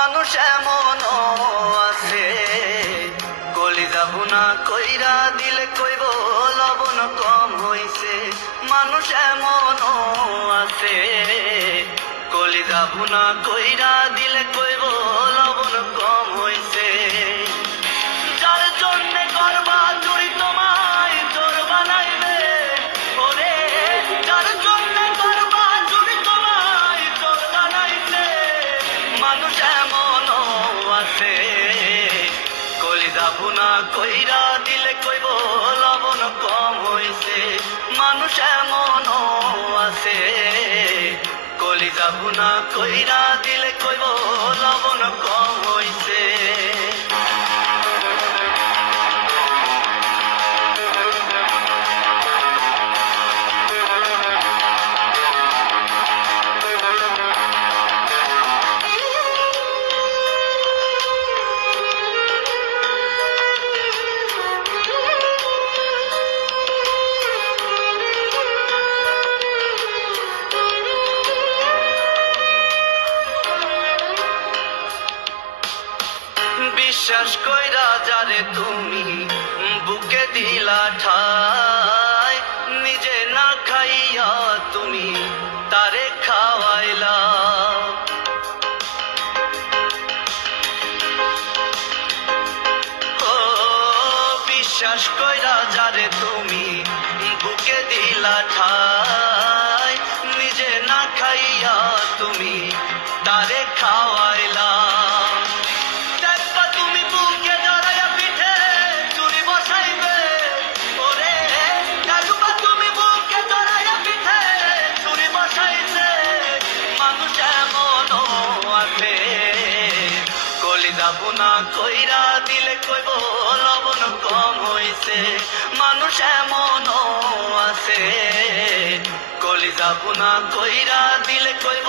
মানুষ এমন আছে। কলি যাব না কইরা দিলে কইব, লবণ কম হইছে। মানুষ এমন আছে। কলি যাব না কইরা না কইরা দিলে কইব, লবণ কম হইছে। মানুষ এমন আছে। কলি না কইরা দিলে কইব, লবণ কম বিশ্বাস কইরা যারে তুমি বুকে দিলা ঠাই, নিজে না খাইয়া তুমি তারে খাওয়াইলা ও, বিশ্বাস কইরা যারে তুমি বুকে দিলা ঠাই কলি যাব না কইরা দিলে কইব, লবণ কম হইছে। মানুষ এমন আছে। কলি যাব না কইরা দিলে কইব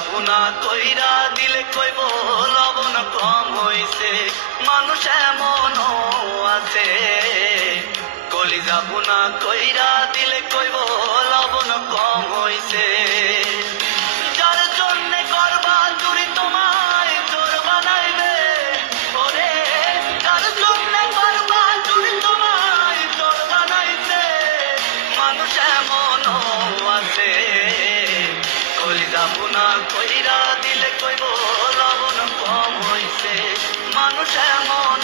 কলি তৈরা দিলে কইব লবণ কম হইছে মানুষ এমন আছে। কলি যাব না কইরা কামনা কইরা দিলে কইব লবণ কম হইছে। মানুষ এমন